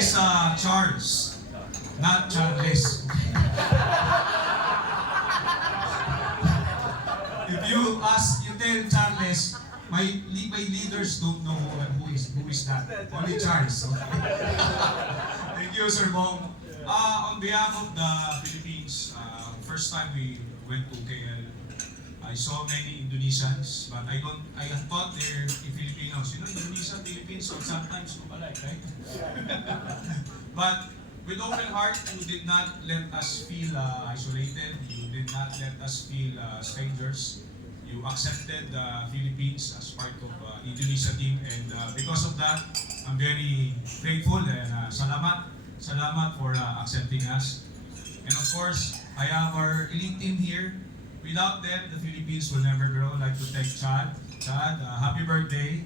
is Charles, not Charles. If you tell Charles, my leaders don't know who is that. Only Charles. Thank you, Sir Bong. On behalf of the Philippines, first time we went to KL, I saw many Indonesians, but I thought they're Filipinos. You know, Indonesia, Philippines, so sometimes look alike, right? But with open heart, you did not let us feel isolated. You did not let us feel strangers. You accepted the Philippines as part of Indonesia team, and because of that, I'm very grateful and salamat for accepting us. And of course, I have our elite team here. Without them, the Philippines will never grow. I'd like to thank Chad. Chad, happy birthday.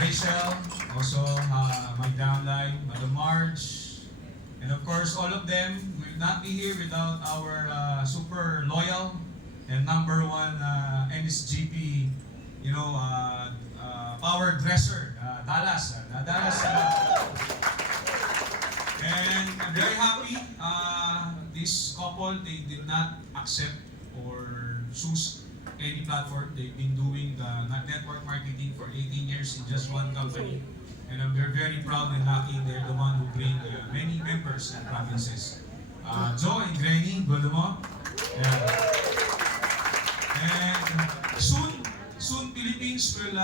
Rachel, also my downline, Madam Marge, and of course, all of them will not be here without our super loyal and number one NSGP, power dresser, Dallas. And I'm very happy. This couple, they did not accept or choose any platform. They've been doing the network marketing for 18 years in just one company. And I'm very proud and lucky they're the one who bring many members and provinces. Joe and Granny, good mo? Yeah. And soon Philippines will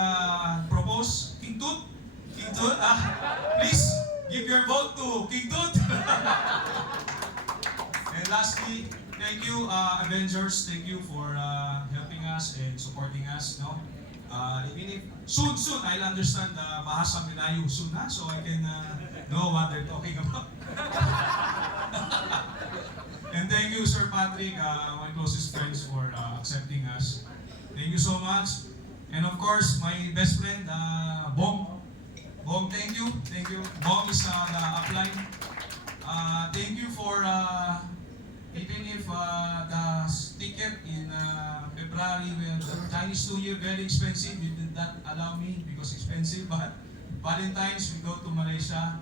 propose King Tut. King Tut, please give your vote to King Tut. And lastly, thank you Avengers, thank you for helping us and supporting us. No, even if soon I'll understand bahasa Melayu soon, so I can know what they're talking about. And thank you, Sir Patrick, my closest friends, for accepting us. Thank you so much. And of course, my best friend, Bong. Bong, thank you. Bong is the upline. Thank you for even if the ticket in February when the Chinese New Year very expensive, you did not allow me because expensive. But Valentine's we go to Malaysia.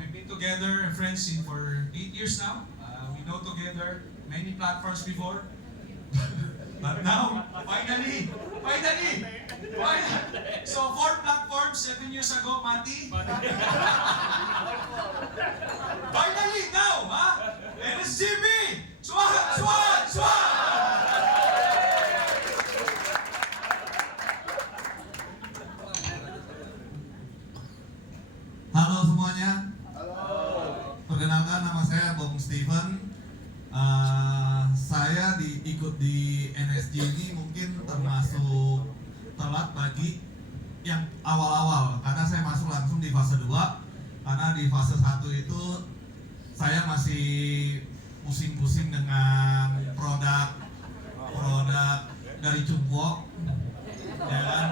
We've been together friends for 8 years now. We know together many platforms before. But now, finally! So 4 platforms 7 years ago, Mati. Finally, now, NSGP! Swag! Halo semuanya. Perkenalkan, nama saya Bong Steven. Saya ikut di NSG ini mungkin termasuk telat bagi yang awal-awal, karena saya masuk langsung di fase 2. Karena di fase 1 itu saya masih pusing-pusing dengan produk dari Cungpok, ya kan?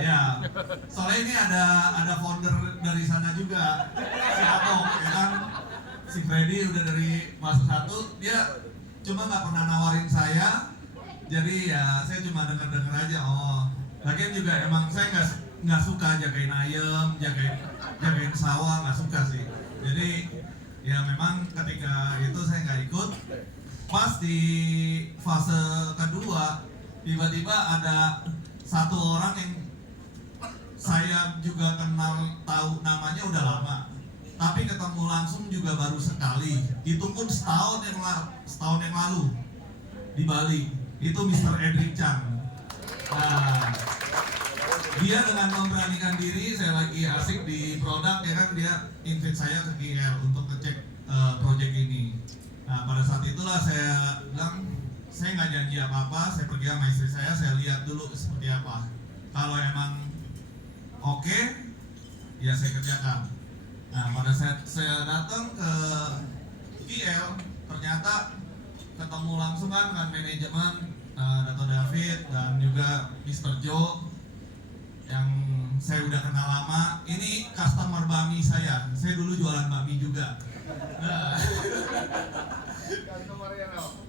Ya, soalnya ini ada founder dari sana juga, si Apok, ya kan? Si Freddy udah dari fase 1, dia cuma nggak pernah nawarin saya, jadi ya saya cuma denger aja. Lagian juga emang saya nggak suka jagain ayam, jagain sawah, nggak suka sih. Jadi ya memang ketika itu saya nggak ikut. Pas di fase kedua, tiba-tiba ada satu orang yang saya juga tahu namanya udah lama, tapi ketemu langsung juga baru sekali. Itu pun setahun yang lalu di Bali. Itu Mr. Edric Chan. Nah, dia dengan memberanikan diri, saya lagi asik di produk, ya kan, dia invite saya ke KL untuk ngecek project ini. Nah, pada saat itulah saya bilang, saya nggak janji apa-apa, saya pergi sama istri saya lihat dulu seperti apa. Kalau emang oke, ya saya kerjakan. Nah, pada saat saya datang ke KL, ternyata ketemu langsung kan dengan manajemen, Dato David dan juga Mr. Joe yang saya udah kenal lama. Ini customer bakmi saya dulu jualan bakmi juga.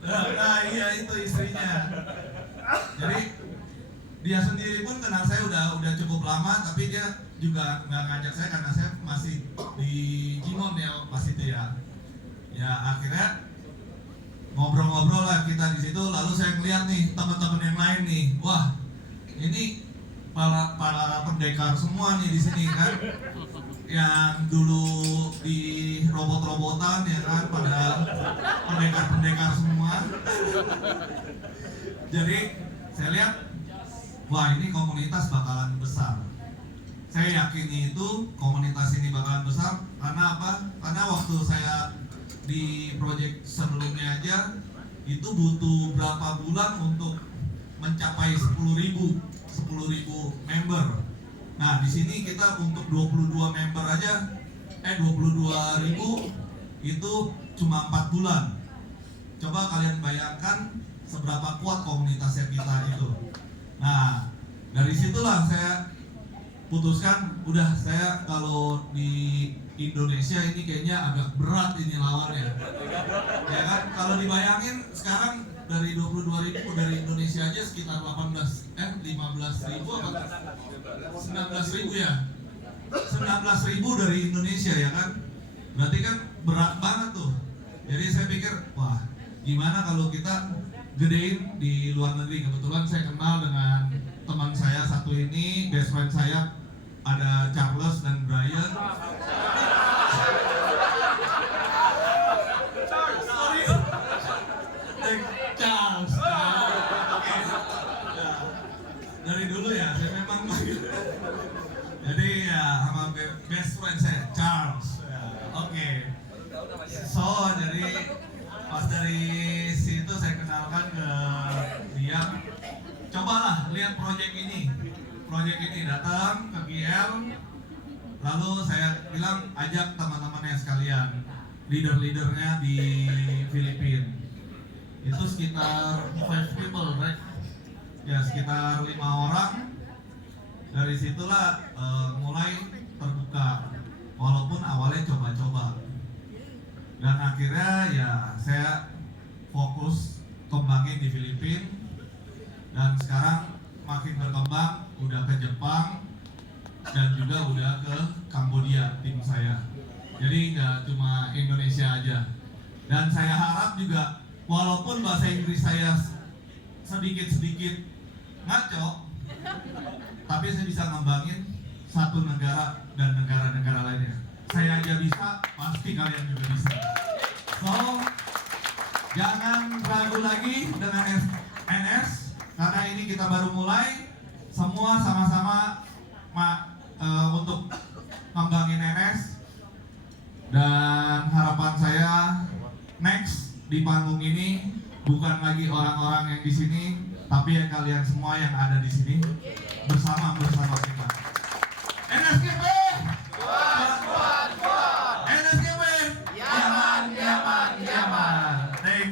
Nah, iya itu istrinya. Jadi dia sendiri pun kenal saya udah cukup lama, tapi dia juga nggak ngajak saya karena saya masih di Jimon ya pas itu ya. Ya akhirnya ngobrol-ngobrol lah kita di situ. Lalu saya ngeliat nih teman-teman yang lain nih, wah ini para pendekar semua nih di sini kan, yang dulu di robot-robotan ya kan, pada pendekar-pendekar semua. Jadi saya lihat, wah ini komunitas bakalan besar. Saya yakin itu komunitas ini bakalan besar karena apa? Karena waktu saya di project sebelumnya aja itu butuh berapa bulan untuk mencapai 10.000 member. Nah, di sini kita untuk 22 member aja 22.000 itu cuma 4 bulan. Coba kalian bayangkan seberapa kuat komunitasnya kita itu. Nah, dari situlah saya putuskan, udah saya kalau di Indonesia ini kayaknya agak berat ini lawannya. Ya kan, kalau dibayangin sekarang dari 22.000 dari Indonesia aja sekitar 15.000 apa 19.000 ya. 19.000 dari Indonesia ya kan. Berarti kan berat banget tuh. Jadi saya pikir, wah, gimana kalau kita gedein di luar negeri. Kebetulan saya kenal dengan teman saya satu ini, best friend saya, ada Charles dan Brian. Sorry, Charles. Oke. Ya. Dari dulu ya, saya memang jadi ya sama best friend saya Charles. Ya. Oke. So jadi pas dari situ saya kenalkan ke dia, cobalah lihat proyek ini datang ke GL, lalu saya bilang ajak teman-temannya sekalian, leader-leadernya di Filipina itu sekitar 5 people, right? Ya sekitar 5 orang. Dari situlah mulai terbuka, walaupun awalnya coba-coba. Dan akhirnya ya saya fokus kembangin di Filipina, dan sekarang makin berkembang, udah ke Jepang dan juga udah ke Kambodia tim saya. Jadi nggak cuma Indonesia aja. Dan saya harap juga walaupun bahasa Inggris saya sedikit-sedikit ngaco, tapi saya bisa ngembangin satu negara dan negara-negara lainnya. Saya aja bisa, pasti kalian juga bisa. So, jangan ragu lagi dengan NS, karena ini kita baru mulai. Semua sama-sama untuk ngembangin NS. Dan harapan saya next di panggung ini bukan lagi orang-orang yang di sini, tapi yang kalian semua yang ada di sini bersama kita.